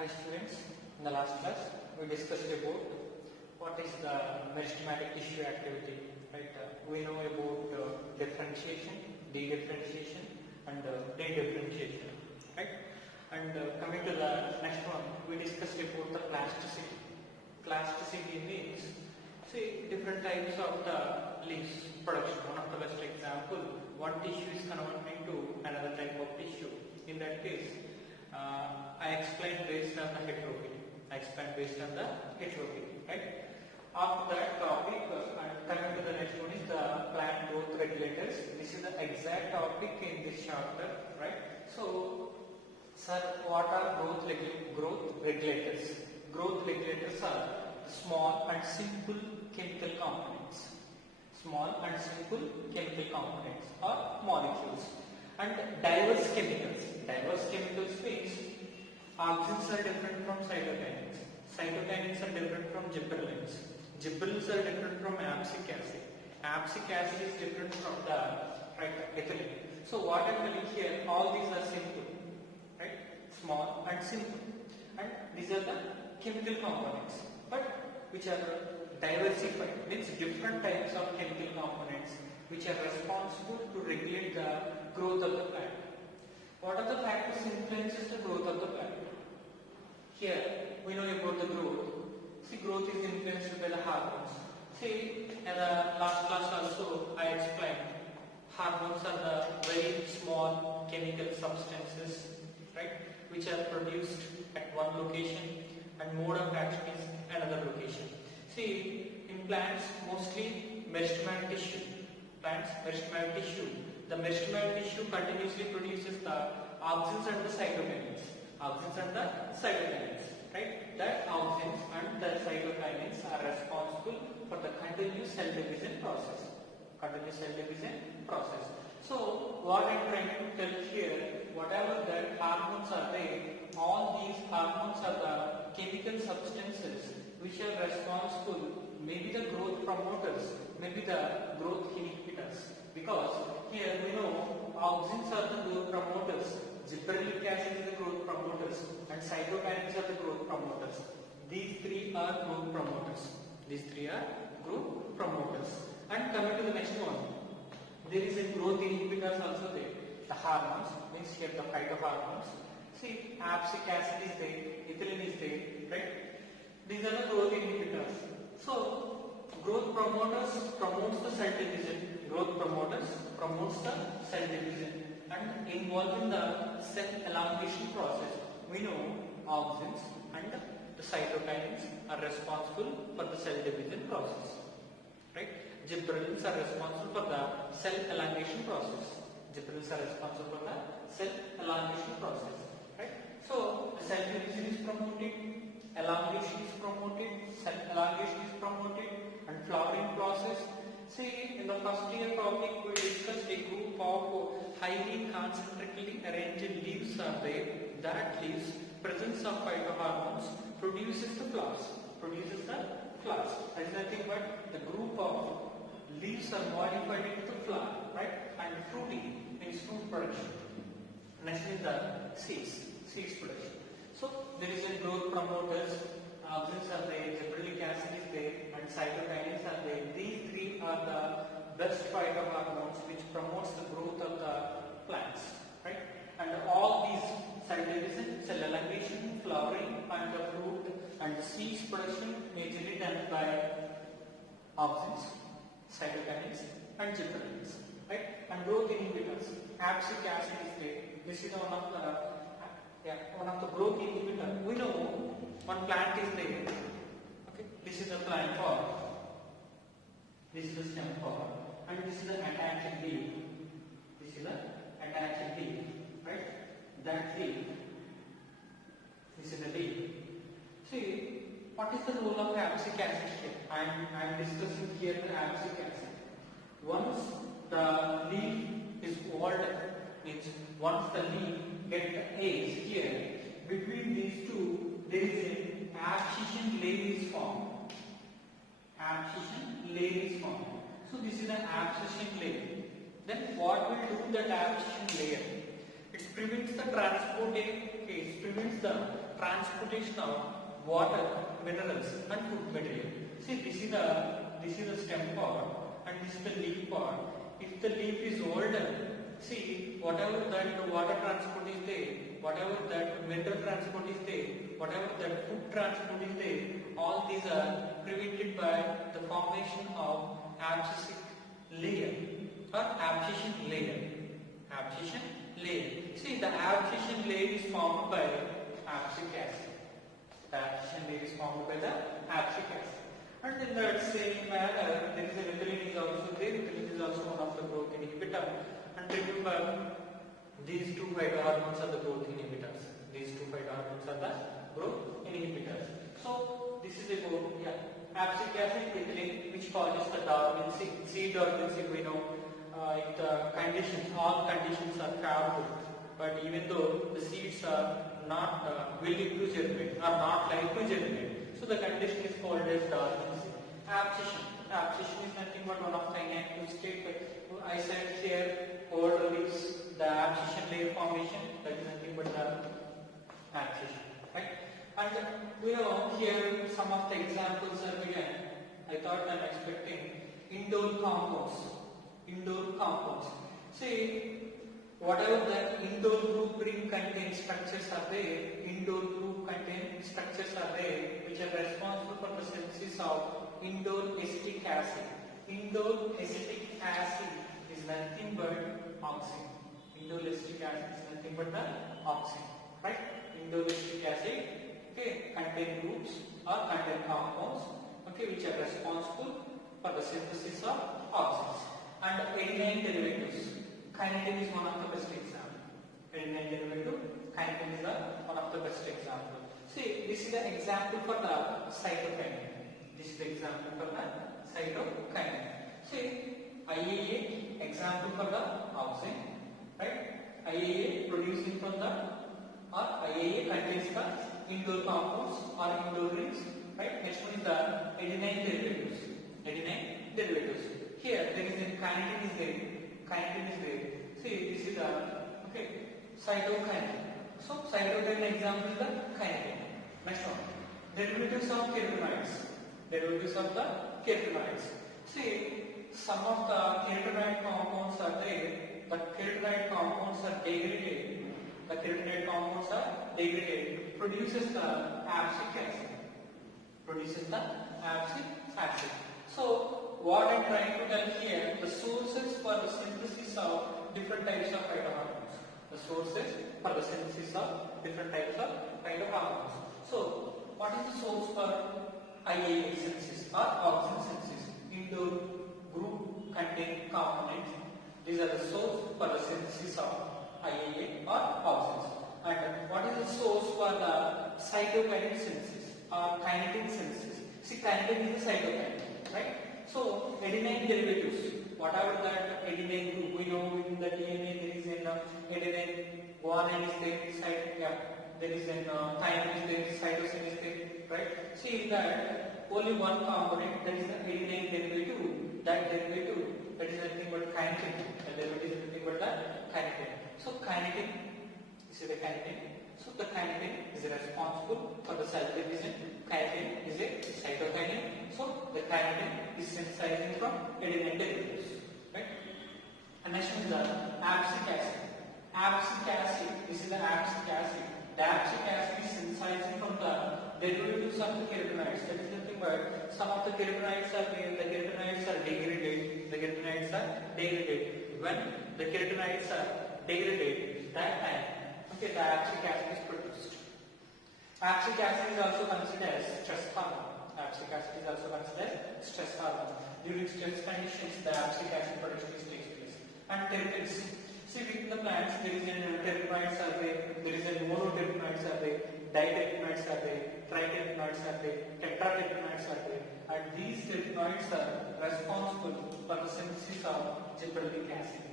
Hi students, in the last class we discussed about what is the meristematic tissue activity, right? We know about differentiation, dedifferentiation and redifferentiation, right? And coming to the next one, we discussed about the plasticity. Plasticity means, see, different types of the leaves production. One of the best example, one tissue is converted into another type of tissue. In that case, I explained based on the heteropity. Right? After that topic, and coming to the next one is the plant growth regulators. This is the exact topic in this chapter, right? So, sir, what are growth regulators? Growth regulators are small and simple chemical components. Small and simple chemical components or molecules. And diverse chemicals. Diverse chemicals means auxins are different from cytokinins. Cytokinins are different from gibberellins. Gibberellins are different from abscisic acid. Abscisic acid is different from the ethylene. So what I am telling here, all these are simple, right? Small and simple. And these are the chemical components, but which are diversified, means different types of chemical components which are responsible to regulate the growth of the plant. What are the factors influences the growth of the plant? Here we know about the growth. See, growth is influenced by the hormones. See, in the last class also I explained hormones are the very small chemical substances, right, which are produced at one location and mode of action is another location. See, in plants mostly meristematic tissue. Plants meristematic tissue. The meristematic tissue continuously produces the auxins and the cytokinins. Auxins and the cytokinins, right? That auxins and the cytokinins are responsible for the continuous cell division process. Continuous cell division process. So, what I am trying to tell here, whatever the hormones are there, all these hormones are the chemical substances which are responsible, maybe the growth promoters, maybe the growth inhibitors. Because here we know auxins are the growth promoters, gibberellic acid is the growth promoters, and cytokinins are the growth promoters. These three are growth promoters. These three are growth promoters. And coming to the next one, there is a growth inhibitors also there. The hormones, means here the phytohormones. See, abscisic acid is there, ethylene is there, right? These are the growth inhibitors. So, growth promoters promotes the cell division. Growth promoters promotes the cell division and involved in the cell elongation process. We know auxins and the cytokinins are responsible for the cell division process, right? Gibberellins are responsible for the cell elongation process. Gibberellins are responsible for the cell elongation process, right? So, the cell division is promoted, elongation is promoted, cell elongation is promoted, and flowering process. See, in the first year topic we discussed a group of highly concentrically arranged leaves are there. That leaves, presence of phytohormones produces the flowers. That is nothing but the group of leaves are modified into the flower, right? And fruiting means fruit production. Next is the seeds production. So there is a growth promoters, auxins are there, gibberellic acid is there, and cytokinins are there. These three are the best phytohormones which promotes the growth of the plants, right? And all these cell division, cell elongation, flowering, and the fruit and the seeds production majorly done by auxins, cytokinins, and gibberellins, right? And growth inhibitors, abscisic acid is there. This is one of the growth inhibitor. We know one plant is there. Okay, this is the plant form. This is the stem form, and this is the attached leaf. This is the attached leaf, right? That leaf. This is the leaf. See, what is the role of abscisic acid here? I am discussing here the abscisic acid. Once the leaf is old, means once the leaf gets the age here, between these two there is an abscission layer is formed. Abscission layer is formed. So this is an abscission layer. Then what will do that abscission layer? It prevents the transport, it prevents the transportation of water, minerals and food material. See, this is the stem part and this is the leaf part. If the leaf is older, see, whatever that water transport is there, whatever that mineral transport is there, whatever that food transport is there, all these are prevented by the formation of abscisic layer or abscission layer. Abscission layer. See, the abscission layer is formed by abscisic acid. The abscission layer is formed by the abscisic acid. And in that same manner, there is a methylene is also there. Methylene is also one of the growth inhibitor. And remember, these two phytohormones are the growth inhibitors. These two phytohormones are the growth inhibitors. So this is about abscisic acid, methylene, which causes the dormancy. Seed dormancy, we know. If the conditions, all conditions are favorable, but even though the seeds are not willing to germinate, are not like to germinate, so the condition is called as dormancy. Abscission. Abscission is nothing but one of the inactive state. I said here, over leaves, the abscission layer formation, that is nothing but the abscission, right? And we know here some of the examples are given. I thought I am expecting indole compounds. Indole compounds. See, whatever the indole group ring contains structures are there, indole group contain structures are there, which are responsible for the synthesis of indole acetic acid. Indole acetic acid is nothing but oxime. Indole acetic acid is nothing but the oxime, right? Indole acetic acid, okay, contain groups or contain compounds, okay, which are responsible for the synthesis of oximes. And adenine derivatives. Kinetin is one of the best example. Adenine derivative, kinetin is one of the best example. See, this is the example for the cytokinin. This is the example for the cytokinin. See, IAA, example for the oxime, right? IAA producing from the, or IAA contains the indole compounds or indole rings, right? Next one is the adenine derivatives. Adenine derivatives. Here there is a kinetin is there. Kinetin is there. See, this is the cytokinin. So cytokinin example is the kinetin. Next one, derivatives of carotenoids. Derivatives of the carotenoids. See, some of the carotenoid compounds are there. The carotenoid compounds are degraded. The carotenoid compounds are degraded. Produces the abscisic acid. Produces the abscisic acid. So what I am trying to tell here, the sources for the synthesis of different types of phytohormones. The sources for the synthesis of different types of phytohormones. So, what is the source for IAA synthesis or oxime synthesis? Indole group containing components. These are the source for the synthesis of IAA or oximes. And what is the source for the cytokinin synthesis or kinetin synthesis? See, kinetin is a cytokinin, right? So, adenine derivatives, whatever that adenine group, we know in the DNA there is an adenine, guanine is there, there is an thymine is there, cytosine is there, right? See, in that only one component, that is the adenine derivative, that is nothing but kinetin, the derivative is nothing but the kinetin. So, kinetin, this is the kinetin. So, the kinetin is responsible for the cell division. Kinetin is a cytokinin. So, the kinetin is synthesizing from adenine derivatives, right? And next one is the abscisic acid. Abscisic acid, this is the abscisic acid. The abscisic acid is synthesizing from the derivatives of the carotenoids. That is nothing but some of the carotenoids are there, the carotenoids are degraded. The carotenoids are degraded. When the carotenoids are degraded, that time, okay, the abscisic acid is produced. Abscisic acid is also considered as stress hormone. Abscisic acid is also considered as stress hormone. During stress conditions, the abscisic acid production takes place. And terpenes. See, within the plants, there is an terpenoids are there is a monoterpenoids are there, diterpenoids are there, triterpenoids are there, tetraterpenoids are there. And these terpenoids are responsible for the synthesis of gibberellic acid.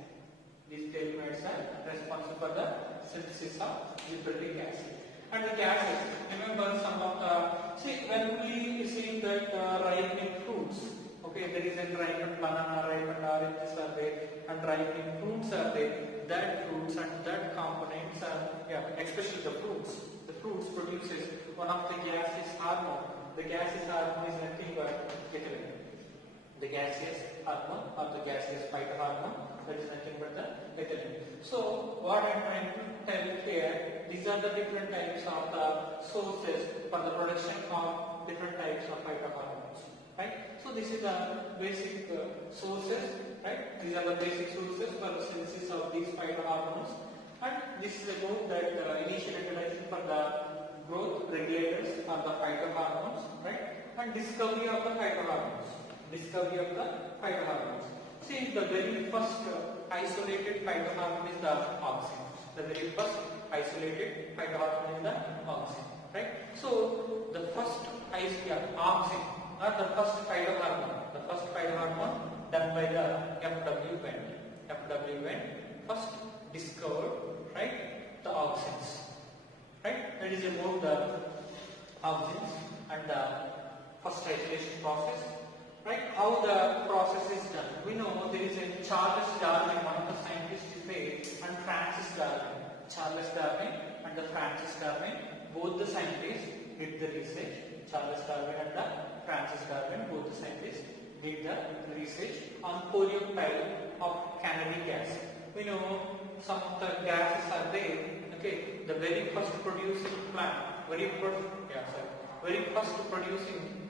These terpenoids are responsible for the synthesis of gibberellic acid. And the gases, remember some of the, see, when we see that ripening fruits, okay, there is a ripened banana, ripened oranges are there, and ripening fruits are there. That fruits and that components are, especially the fruits fruits produces one of the gaseous hormone. The gaseous hormone is nothing but ethylene. The gaseous hormone or the gaseous phytohormone, that is nothing but the ethylene. So what I am trying to tell here, these are the different types of the sources for the production of different types of phytohormones, right? So this is the basic sources, right? These are the basic sources for the synthesis of these phytohormones, and this is about that initial introduction for the growth regulators or the phytohormones, right? And discovery of the phytohormones. Discovery of the phytohormones. See, the very first isolated phytohormone is the auxin. The very first isolated phytohormone is the auxin, right? So the first auxin or the first phytohormone done by the F.W. Went. F.W. Went first discovered, right, the auxins, right? That is about the auxins and the first isolation process. Right, how the process is done. We know there is a Charles Darwin, one of the scientists is there, and Francis Darwin. Charles Darwin and the Francis Darwin, both the scientists did the research. Charles Darwin and the Francis Darwin, both the scientists did the research on coleoptile of canary gas. We know some of the gases are there. Okay, the very first producing plant, very first producing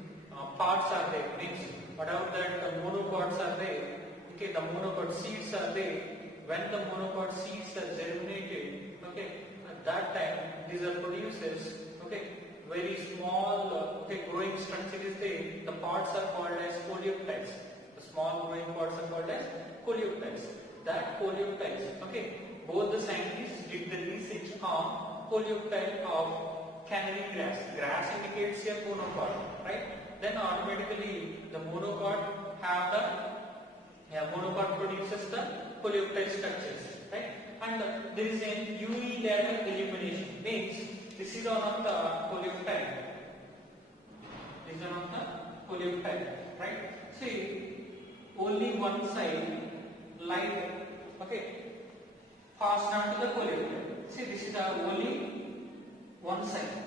parts are there. Means whatever that the monocots are there, okay, the monocot seeds are there. When the monocot seeds are germinated, okay, at that time these are produces, okay, very small, growing structure is there. The parts are called as coleoptiles. The small growing parts are called as coleoptiles. That coleoptiles, okay, both the scientists did the research on coleoptile of canary grass. Grass indicates a monocot, right? Then automatically the monocot have the monocot produces the coleoptile structures, right? And there is a unilateral elimination. Means this is one of the coleoptile. This is one of the coleoptile, right? See, only one side light, okay, passed on to the coleoptile. See, this is the only one side,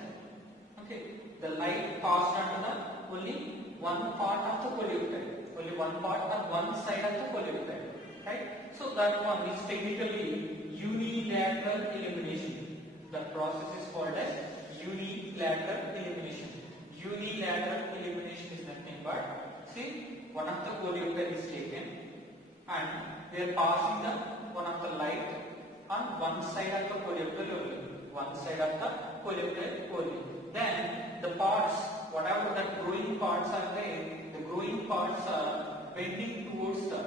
okay. The light passed on to the only one part of the coleoptile, only one part on one side of the coleoptile, right? So that one is technically unilateral elimination. The process is called as unilateral elimination. Unilateral elimination is nothing but, see, one of the coleoptile is taken and we are passing the one of the light on one side of the coleoptile only, one side of the coleoptile only. Then the parts, whatever the growing parts are there, the growing parts are bending towards the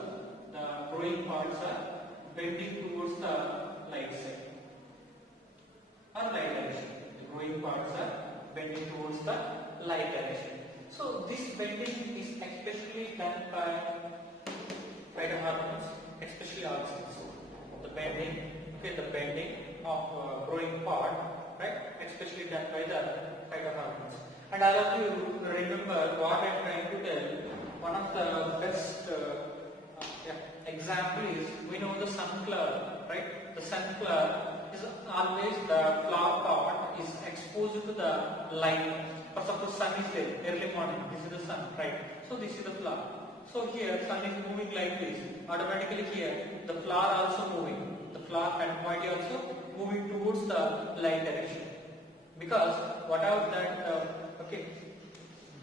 light side or light direction. The growing parts are bending towards the light direction. So this bending is especially done by phytohormones, especially auxins. The bending of growing part, right, especially done by the phytohormones. And all of you remember what I am trying to tell. One of the best example is, we know the sunflower, right? The sunflower is always, the flower part is exposed to the light. For suppose sun is there, early morning, this is the sun, right? So this is the flower. So here sun is moving like this. Automatically here the flower also moving. The flower and body also moving towards the light direction. Because whatever that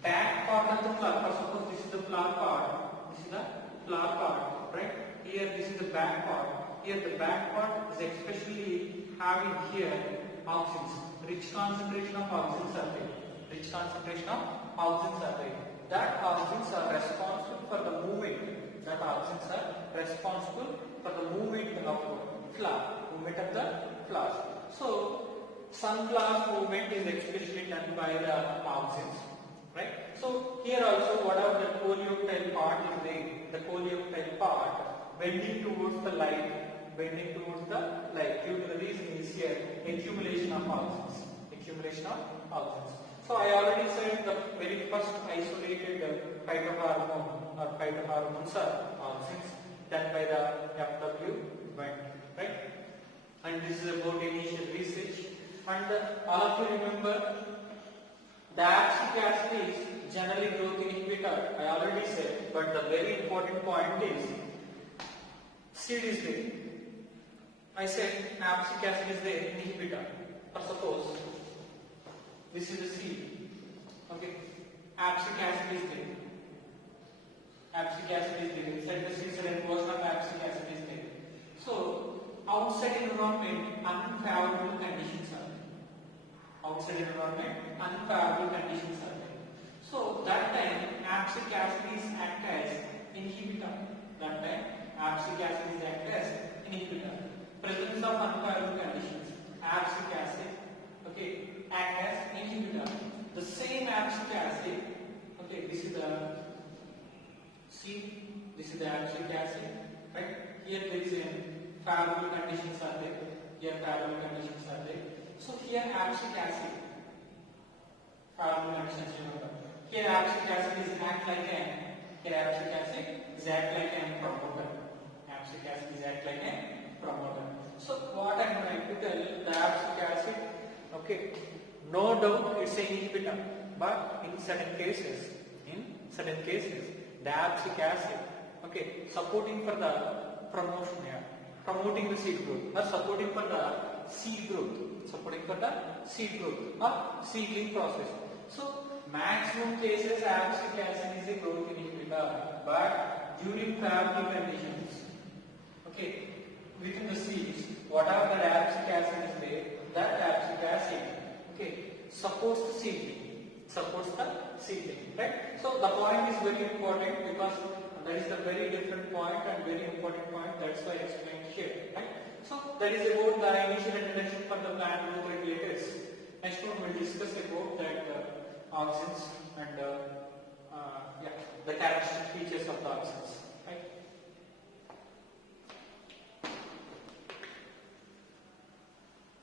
back part of the flower, for suppose this is the flower part, this is the flower part, right? Here this is the back part. Here the back part is especially having here auxins. Rich concentration of auxins are there. Rich concentration of auxins are there. That auxins are responsible for the movement. That auxins are responsible for the movement of flower, movement of the flowers. So sunflower movement is especially done by the auxins, right? So here also whatever the coleoptile part is there, the coleoptile part bending towards the light, due to the reason is here accumulation of auxins. So I already said the very first isolated phytohormone or phytohormones are auxins done by the F.W. Went, right? And this is about initial research. And all of you remember the abscisic acid is generally growth inhibitor. I already said, but the very important point is seed is there. I said abscisic acid is the inhibitor. Or suppose this is the seed. Okay, abscisic acid is there. Abscisic acid is there. Inside the seed, certain portion of abscisic acid is there. So outside environment, unfavorable conditions are there. Outside environment, unfavorable conditions are there. So that time, abscisic acid is act as inhibitor. That time, abscisic acid is act as inhibitor. Presence of unfavorable conditions, abscisic acid, okay, act as inhibitor. The same abscisic acid, okay, this is the C, this is the abscisic acid, right? Here there is a favorable conditions are there. Here favorable conditions are there. So here abscisic acid, favorable conditions remember. Here abscisic acid is act like an, here abscisic acid is act like an promoter. Abscisic acid is act like an promoter. So what I am trying to tell, the abscisic acid, okay, no doubt it's an inhibitor, but in certain cases, the abscisic acid, okay, supporting for the promotion here, promoting the seed growth, or supporting for the seed growth, or seedling process. So maximum cases abscisic acid is a growth inhibitor, but during favorable conditions, okay, within the seeds, whatever the abscisic acid is there, that abscisic acid, okay, supports the seedling, right? So the point is very important because that is a very different point and very important point. That's why I explained here, right? So that is about the initial introduction for the plant growth regulators. Next one we'll discuss about that auxins and